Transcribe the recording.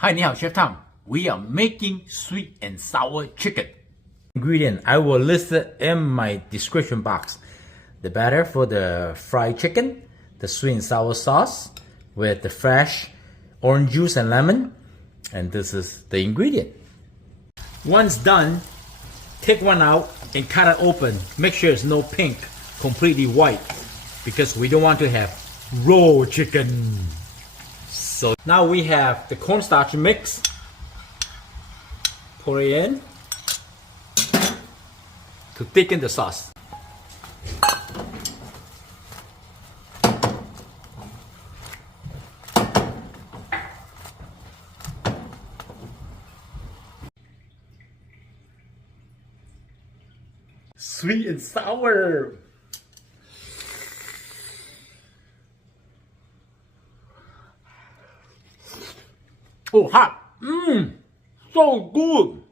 Hi, 你好 Chef Tom. We are making sweet and sour chicken. Ingredient I will list it in my description box. The batter for the fried chicken, the sweet and sour sauce with the fresh orange juice and lemon, and this is the ingredient. Once done, take one out and cut it open. Make sure it's no pink, completely white, because we don't want to have raw chicken. So now we have the cornstarch mix. Pour it in to thicken the sauce. Sweet and sour. Oh, hot. So good.